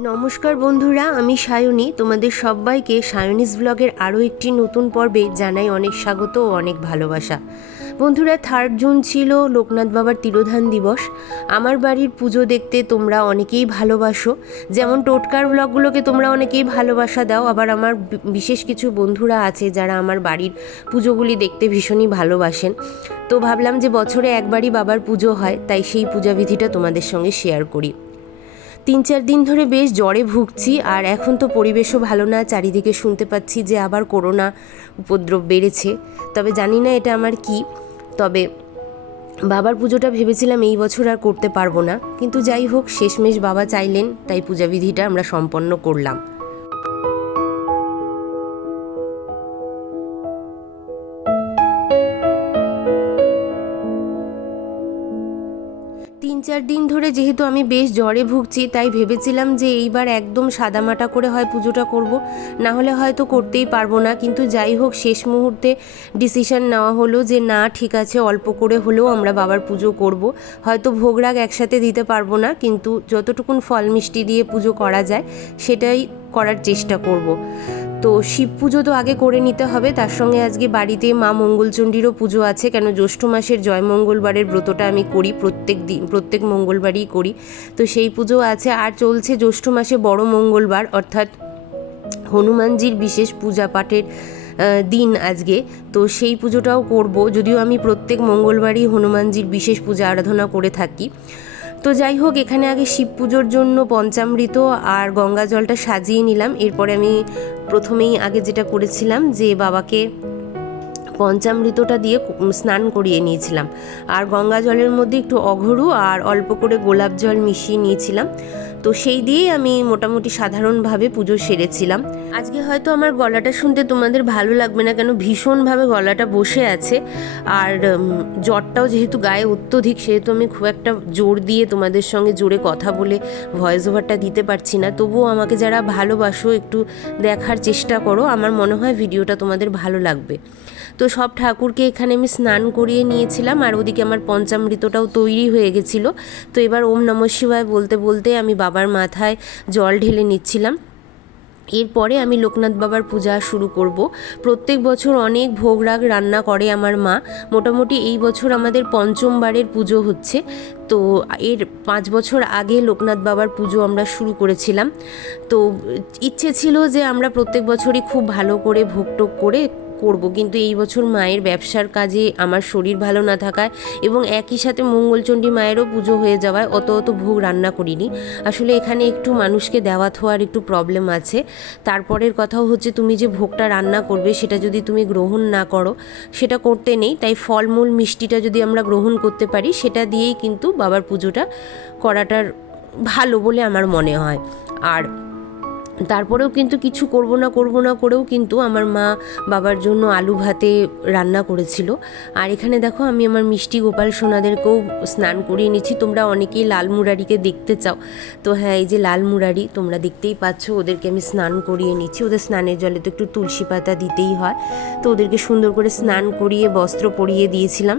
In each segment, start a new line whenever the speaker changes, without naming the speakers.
নমস্কার বন্ধুরা, আমি সায়নী। তোমাদের সবাইকে সায়নিস ব্লগের আরও একটি নতুন পর্বে জানাই অনেক স্বাগত ও অনেক ভালোবাসা। বন্ধুরা থার্ড জুন ছিল, লোকনাথ বাবার তিরোধান দিবস। আমার বাড়ির পুজো দেখতে তোমরা অনেকেই ভালোবাসো। যেমন টোটকার ব্লগগুলোকে তোমরা অনেকেই ভালোবাসা দাও। আবার আমার বিশেষ কিছু বন্ধুরা আছে যারা আমার বাড়ির পুজোগুলি দেখতে ভীষণই ভালোবাসেন। তো ভাবলাম যে বছরে একবারই বাবার পুজো হয়, তাই সেই পূজাবিধিটা তোমাদের সঙ্গে শেয়ার করি। তিন চার দিন ধরে বেশ জ্বরে ভুগছি আর এখন তো পরিবেশও ভালো না। চারিদিকে শুনতে পাচ্ছি যে আবার করোনা উপদ্রব বেড়েছে। তবে জানি না এটা আমার কি। তবে বাবার পুজোটা ভেবেছিলাম এই বছর আর করতে পারব না। কিন্তু যাই হোক, শেষমেশ বাবা চাইলেন, তাই পূজাবিধিটা আমরা সম্পন্ন করলাম। চার দিন ধরে যেহেতু আমি বেশ জ্বরে ভুগছি, তাই ভেবেছিলাম যে এইবার একদম সাদামাটা করে হয় পুজোটা করব। না হলে হয়তো করতেই পারব না, কিন্তু যাই হোক, শেষ মুহূর্তে ডিসিশন নেওয়া হলো যে না, ঠিক আছে, অল্প করে হলেও আমরা বাবার পুজো করব। হয়তো ভোগরাগ একসাথে দিতে পারব না, কিন্তু যতটুকুন ফল মিষ্টি দিয়ে পুজো করা যায়, সেটাই করার চেষ্টা করব। তো শিব পুজো তো আগে করে নিতে হবে, তার সঙ্গে আজকে বাড়িতে মা মঙ্গলচণ্ডীরও পুজো আছে, কেন জ্যৈষ্ঠ মাসের জয় মঙ্গলবারের ব্রতটা আমি করি প্রত্যেক দিন, প্রত্যেক মঙ্গলবারই করি। তো সেই পুজো আছে, আর চলছে জ্যৈষ্ঠ মাসে বড় মঙ্গলবার, অর্থাৎ হনুমানজির বিশেষ পূজা পাঠের দিন আজকে। তো সেই পুজোটাও করব, যদিও আমি প্রত্যেক মঙ্গলবারই হনুমানজির বিশেষ পূজা আরাধনা করে থাকি। তো যাই হোক, এখানে আগে শিব পুজোর জন্য পঞ্চামৃত আর গঙ্গা জলটা সাজিয়ে নিলাম। এরপরে আমি প্রথমেই আগে যেটা করেছিলাম যে বাবাকে পঞ্চামৃতটা দিয়ে স্নান করিয়ে নিয়েছিলাম। আর গঙ্গা জলের মধ্যে একটু অঘরু আর অল্প করে গোলাপ জল মিশিয়ে নিয়েছিলাম। তো সেই দিয়েই আমি মোটামুটি সাধারণভাবে পুজো সেরেছিলাম। আজকে হয়তো আমার গলাটা শুনতে তোমাদের ভালো লাগবে না কেন ভীষণভাবে গলাটা বসে আছে। আর জ্বরটাও যেহেতু গায়ে অত্যধিক, সেহেতু আমি খুব একটা জোর দিয়ে তোমাদের সঙ্গে জোরে কথা বলে ভয়েস ওভারটা দিতে পারছি না। তবুও আমাকে যারা ভালোবাসো একটু দেখার চেষ্টা করো। আমার মনে হয় ভিডিওটা তোমাদের ভালো লাগবে। তো সব ঠাকুরকে এখানে আমি স্নান করিয়ে নিয়েছিলাম আর ওদিকে আমার পঞ্চামৃতটাও তৈরি হয়ে গেছিল। তো এবার ওম নম শিবায় বলতে বলতে আমি বাবার মাথায় জল ঢেলে নিচ্ছিলাম। এরপরে আমি লোকনাথ বাবার পূজা শুরু করব। প্রত্যেক বছর অনেক ভোগরাগ রান্না করে আমার মা। মোটামুটি এই বছর আমাদের পঞ্চমবারের পুজো হচ্ছে। তো এর পাঁচ বছর আগে লোকনাথ বাবার পুজো আমরা শুরু করেছিলাম। তো ইচ্ছে ছিল যে আমরা প্রত্যেক বছরই খুব ভালো করে ভোগ টোগ করে করব। কিন্তু এই বছর মায়ের ব্যবসার কাজে আমার শরীর ভালো না থাকায় এবং একই সাথে মঙ্গলচণ্ডী মায়েরও পুজো হয়ে যাওয়ায় অত অত ভোগ রান্না করিনি। আসলে এখানে একটু মানুষকে দেওয়া থোয়ার একটু প্রবলেম আছে। তারপরের কথাও হচ্ছে তুমি যে ভোগটা রান্না করবে সেটা যদি তুমি গ্রহণ না করো, সেটা করতে নেই। তাই ফলমূল, মিষ্টিটা যদি আমরা গ্রহণ করতে পারি, সেটা দিয়েই কিন্তু বাবার পুজোটা করাটার ভালো বলে আমার মনে হয়। আর তারপরেও কিন্তু কিছু করব না করব না করেও কিন্তু আমার মা বাবার জন্য আলু ভাতে রান্না করেছিল। আর এখানে দেখো আমি আমার মিষ্টি গোপাল সোনাদেরকেও স্নান করিয়ে নিচ্ছি। তোমরা অনেকেই লাল মুরারিকে দেখতে চাও। তো হ্যাঁ এই যে লাল মুরারি তোমরা দেখতেই পাচ্ছ, ওদেরকে আমি স্নান করিয়ে নিচ্ছি। ওদের স্নানের জলে তো একটু তুলসী পাতা দিতেই হয়। তো ওদেরকে সুন্দর করে স্নান করিয়ে বস্ত্র পরিয়ে দিয়েছিলাম।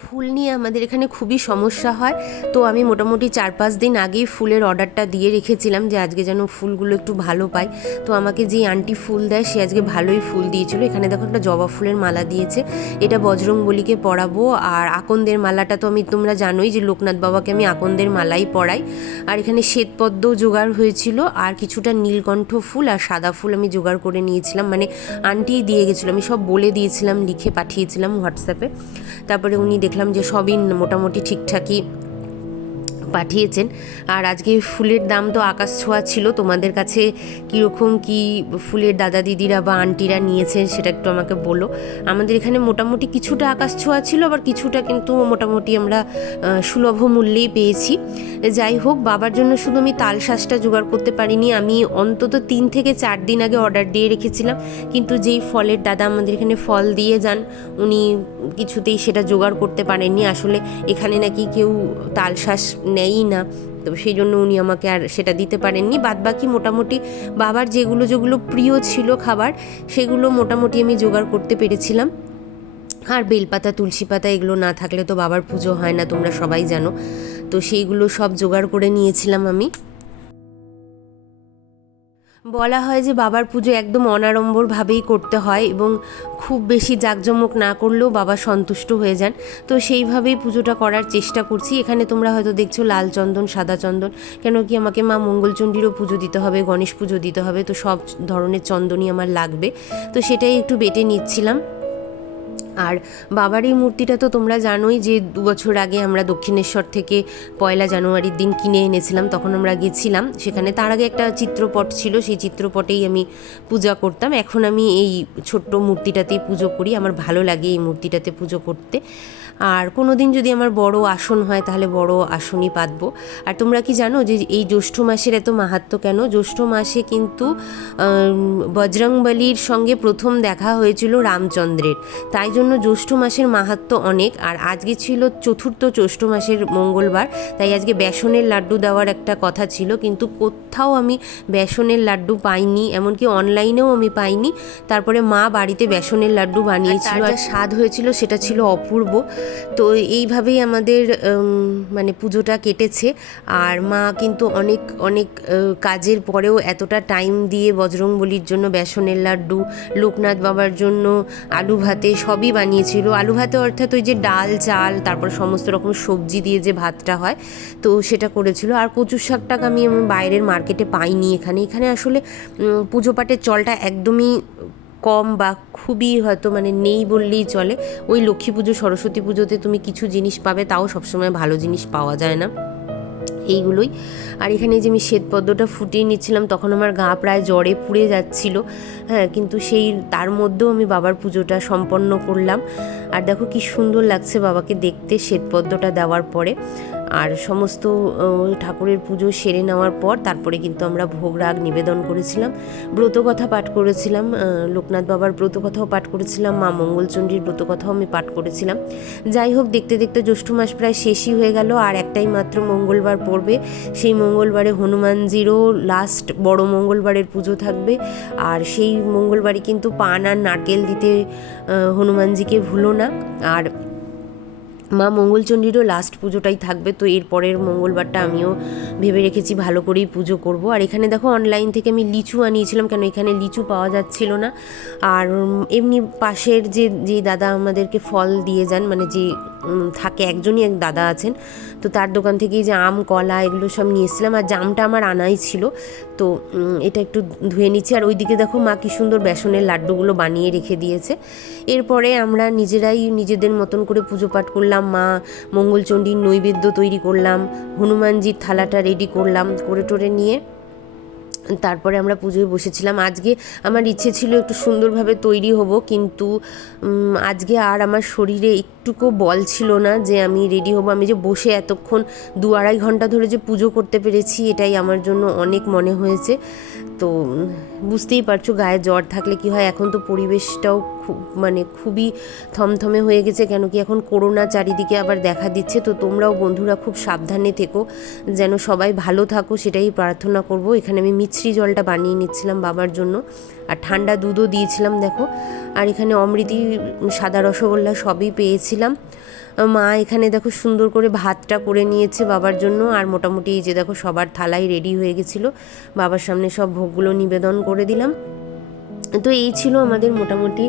ফুল নিয়ে আমাদের এখানে খুবই সমস্যা হয়। তো আমি মোটামুটি চার পাঁচ দিন আগেই ফুলের অর্ডারটা দিয়ে রেখেছিলাম যে আজকে যেন ফুলগুলো একটু ভালো পাই। তো আমাকে যে আন্টি ফুল দেয়, সে আজকে ভালোই ফুল দিয়েছিল। এখানে দেখো একটা জবা ফুলের মালা দিয়েছে। এটা বজরং বলিকে পরাবো। আর আকন্দের মালাটা তো আমি, তোমরা জানোই যে লোকনাথ বাবাকে আমি আকন্দের মালাই পরাই। আর এখানে শ্বেতপদ্মও জোগাড় হয়েছিল। আর কিছুটা নীলকণ্ঠ ফুল আর সাদা ফুল আমি জোগাড় করে নিয়েছিলাম। মানে আন্টিই দিয়ে গেছিল। আমি সব বলে দিয়েছিলাম, লিখে পাঠিয়েছিলাম হোয়াটসঅ্যাপে। তারপরে উনি দেখলাম যে সবই মোটামুটি ঠিকঠাকই পাঠিয়েছেন। আর আজকে ফুলের দাম তো আকাশ ছোঁয়া ছিল। তোমাদের কাছে কীরকম কি ফুলের দাদা দিদিরা বা আন্টিরা নিয়েছেন সেটা একটু আমাকে বলো। আমাদের এখানে মোটামুটি কিছুটা আকাশ ছোঁয়া ছিল, আবার কিছুটা কিন্তু মোটামুটি আমরা সুলভ মূল্যেই পেয়েছি। যাই হোক, বাবার জন্য শুধু আমি তাল শ্বাসটা জোগাড় করতে পারিনি। আমি অন্তত তিন থেকে চার দিন আগে অর্ডার দিয়ে রেখেছিলাম। কিন্তু যেই ফলের দাদা আমাদের এখানে ফল দিয়ে যান, উনি কিছুতেই সেটা জোগাড় করতে পারেননি। আসলে এখানে নাকি কেউ তালশ্বাস নেয়ই না। তো সেই জন্য উনি আমাকে আর সেটা দিতে পারেননি। বাদ বাকি মোটামুটি বাবার যেগুলো যেগুলো প্রিয় ছিল খাবার, সেগুলো মোটামুটি আমি জোগাড় করতে পেরেছিলাম। আর বেলপাতা, তুলসী পাতা এগুলো না থাকলে তো বাবার পুজো হয় না, তোমরা সবাই জানো। তো সেইগুলো সব জোগাড় করে নিয়েছিলাম আমি। বলা হয় যে বাবার পুজো একদম অনাড়ম্বরভাবেই করতে হয় এবং খুব বেশি জাঁকজমক না করলেও বাবা সন্তুষ্ট হয়ে যান। তো সেইভাবেই পুজোটা করার চেষ্টা করছি। এখানে তোমরা হয়তো দেখছ লাল চন্দন, সাদা চন্দন। কেন কি আমাকে মা মঙ্গলচণ্ডীরও পুজো দিতে হবে, গণেশ পুজো দিতে হবে। তো সব ধরনের চন্দনই আমার লাগবে। তো সেটাই একটু বেটে নিচ্ছিলাম। আর বাবার এই মূর্তিটা তো তোমরা জানোই যে দু বছর আগে আমরা দক্ষিণেশ্বর থেকে পয়লা জানুয়ারির দিন কিনে এনেছিলাম, তখন আমরা গেছিলাম। সেখানে তার আগে একটা চিত্রপট ছিল, সেই চিত্রপটেই আমি পূজা করতাম। এখন আমি এই ছোট্ট মূর্তিটাতেই পুজো করি। আমার ভালো লাগে এই মূর্তিটাতে পুজো করতে। আর কোনো দিন যদি আমার বড় আসন হয় তাহলে বড় আসনই পাতবো। আর তোমরা কি জানো যে এই জ্যৈষ্ঠ মাসের এত মাহাত্ম কেন? জ্যৈষ্ঠ মাসে কিন্তু বজরংবলির সঙ্গে প্রথম দেখা হয়েছিল রামচন্দ্রের। তাই জন্য জ্যৈষ্ঠ মাসের মাহাত্ম অনেক। আর আজকে ছিল চতুর্থ জ্যৈষ্ঠ মাসের মঙ্গলবার। তাই আজকে বেসনের লাড্ডু দেওয়ার একটা কথা ছিল। কিন্তু কোথাও আমি বেসনের লাড্ডু পাইনি এমনকি অনলাইনেও আমি পাইনি। তারপরে মা বাড়িতে বেসনের লাড্ডু বানিয়েছিল। আর স্বাদ হয়েছিল সেটা ছিল অপূর্ব। তো এইভাবেই আমাদের মানে পুজোটা কেটেছে। আর মা কিন্তু অনেক অনেক কাজের পরেও এতটা টাইম দিয়ে বজরংবলির জন্য, বেসনের লাড্ডু, লোকনাথ বাবার জন্য আলু ভাতে সবই বানিয়েছিল। আলু ভাতে অর্থাৎ ওই যে ডাল, চাল, তারপর সমস্ত রকম সবজি দিয়ে যে ভাতটা হয়, তো সেটা করেছিল। আর কচুর শাকটা আমি বাইরের মার্কেটে পাইনি এখানে। এখানে আসলে পুজো পাটের চলটা একদমই কম বা খুবই হয়তো মানে নেই বললেই চলে। ওই লক্ষ্মী পুজো, সরস্বতী পুজোতে তুমি কিছু জিনিস পাবে, তাও সবসময় ভালো জিনিস পাওয়া যায় না। এইগুলোই। আর এখানে যে আমি শ্বেতপদ্মটা ফুটিয়ে নিচ্ছিলাম, তখন আমার গা প্রায় জ্বরে পুড়ে যাচ্ছিল। হ্যাঁ কিন্তু সেই, তার মধ্যেও আমি বাবার পুজোটা সম্পন্ন করলাম। আর দেখো কি সুন্দর লাগছে বাবাকে দেখতে শ্বেতপদ্মটা দেওয়ার পরে। আর সমস্ত ঠাকুরের পুজো সেরে নেওয়ার পর তারপরে কিন্তু আমরা ভোগ রাগ নিবেদন করেছিলাম। ব্রতকথা পাঠ করেছিলাম লোকনাথ বাবার ব্রতকথাও পাঠ করেছিলাম, মা মঙ্গলচণ্ডীর ব্রতকথাও আমি পাঠ করেছিলাম। যাই হোক, দেখতে দেখতে জ্যৈষ্ঠ মাস প্রায় শেষই হয়ে গেল, আর একটাই মাত্র মঙ্গলবার পড়বে। সেই মঙ্গলবারে হনুমানজিরও লাস্ট বড় মঙ্গলবারের পুজো থাকবে, আর সেই মঙ্গলবারে কিন্তু পান আর নারকেল দিতে হনুমানজিকে ভুলো না। আর মা মঙ্গলচণ্ডীরও লাস্ট পুজোটাই থাকবে, তো এরপরের মঙ্গলবারটা আমিও ভেবে রেখেছি ভালো করেই পুজো করব। আর এখানে দেখো অনলাইন থেকে আমি লিচু আনিয়েছিলাম, কেন এখানে লিচু পাওয়া যাচ্ছিল না। আর এমনি পাশের যে যে দাদা আমাদেরকে ফল দিয়ে যান মানে যে থাকে, একজনই এক দাদা আছেন। তো তার দোকান থেকেই যে আম, কলা এগুলো সব নিয়ে এসেছিলাম আর জামটা আমার আনাই ছিল। তো এটা একটু ধুয়ে নিচ্ছি। আর ওইদিকে দেখো মা কি সুন্দর বেসনের লাড্ডুগুলো বানিয়ে রেখে দিয়েছে। এরপরে আমরা নিজেরাই নিজেদের মতন করে পুজো পাঠ করলাম। মা মঙ্গলচণ্ডীর নৈবেদ্য তৈরি করলাম। হনুমানজির থালাটা রেডি করলাম করে টোরে নিয়ে। তারপরে আমরা পুজোয় বসেছিলাম। আজকে আমার ইচ্ছে ছিল একটু সুন্দরভাবে তৈরি হব, কিন্তু আজকে আর আমার শরীরে একটুকু বল ছিল না যে আমি রেডি হব। আমি যে বসে এতক্ষণ দু আড়াই ঘণ্টা ধরে যে পুজো করতে পেরেছি, এটাই আমার জন্য অনেক মনে হয়েছে। তো, বুঝতেই পারছ, গায়ে জ্বর থাকলে কি হয়? এখন তো পরিবেশটাও খুব মানে খুবই থমথমে হয়ে গেছে, কেন কি এখন করোনা চারিদিকে আবার দেখা দিচ্ছে। তো তোমরাও বন্ধুরা খুব সাবধানে থেকো, যেন সবাই ভালো থাকো, সেটাই প্রার্থনা করব। এখানে আমি মিছরি জলটা বানিয়ে নিচ্ছিলাম বাবার জন্য। আর ঠান্ডা দুধও দিয়েছিলাম, দেখো। আর এখানে অমৃতি, সাদা রসগোল্লা সবই পেয়েছিলাম। মা এখানে, দেখো, সুন্দর করে ভাতটা করে নিয়েছে বাবার জন্য। আর মোটামুটি এই যে, দেখো, সবার থালাই রেডি হয়ে গেছিল। বাবার সামনে সব ভোগগুলো নিবেদন করে দিলাম। তো এই ছিল আমাদের মোটামুটি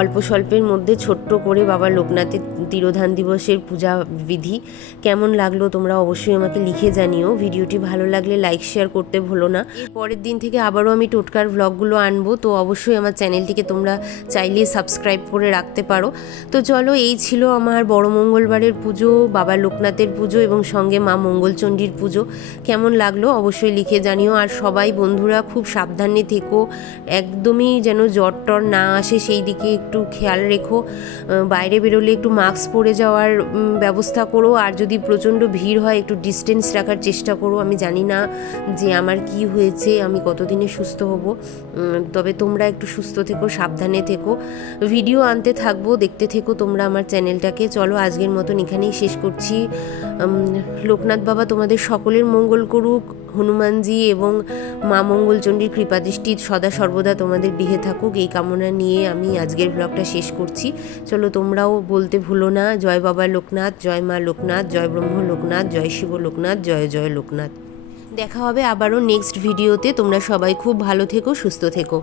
অল্প স্বল্পের মধ্যে ছোট্ট করে বাবা লোকনাথের তিরোধান দিবসের পূজা বিধি। কেমন লাগল তোমরা অবশ্যই আমাকে লিখে জানিও। ভিডিওটি ভালো লাগলে লাইক, শেয়ার করতে ভুলো না। পরের দিন থেকে আবারও আমি টোটকার ভ্লগগুলো আনব, তো অবশ্যই আমার চ্যানেলটিকে তোমরা চাইলে সাবস্ক্রাইব করে রাখতে পারো। তো চলো, এই ছিল আমার বড় মঙ্গলবারের পুজো বাবা লোকনাথের পুজো এবং সঙ্গে মা মঙ্গলচণ্ডীর পুজো। কেমন লাগল অবশ্যই লিখে জানিও। আর সবাই বন্ধুরা, খুব সাবধানে থেকো। একদমই যেন জ্বর টর না আসে, সেই দিকে একটু খেয়াল রেখো। বাইরে বেরোলে একটু মাস্ক পরে যাওয়ার ব্যবস্থা করো। আর যদি প্রচণ্ড ভিড় হয়, একটু ডিস্টেন্স রাখার চেষ্টা করো। আমি জানি না যে আমার কি হয়েছে, আমি কতদিনে সুস্থ হব। তবে তোমরা একটু সুস্থ থেকো, সাবধানে থেকো। ভিডিও আনতে থাকব, দেখতে থেকো তোমরা আমার চ্যানেলটাকে চলো, আজকের মতন এখানেই শেষ করছি। লোকনাথ বাবা, তোমাদের সকলের মঙ্গল করুক। হনুমানজি এবং মা মঙ্গলচণ্ডীর কৃপাদৃষ্টি সদা সর্বদা তোমাদের গৃহে থাকুক, এই কামনা নিয়ে আমি আজকের ব্লগটা শেষ করছি। চলো তোমরাও বলতে ভুলো না, জয় বাবা লোকনাথ, জয় মা লোকনাথ, জয় ব্রহ্ম লোকনাথ, জয় শিব লোকনাথ, জয় জয় লোকনাথ। দেখা হবে আবারও নেক্সট ভিডিওতে তোমরা সবাই খুব ভালো থেকো, সুস্থ থেকো।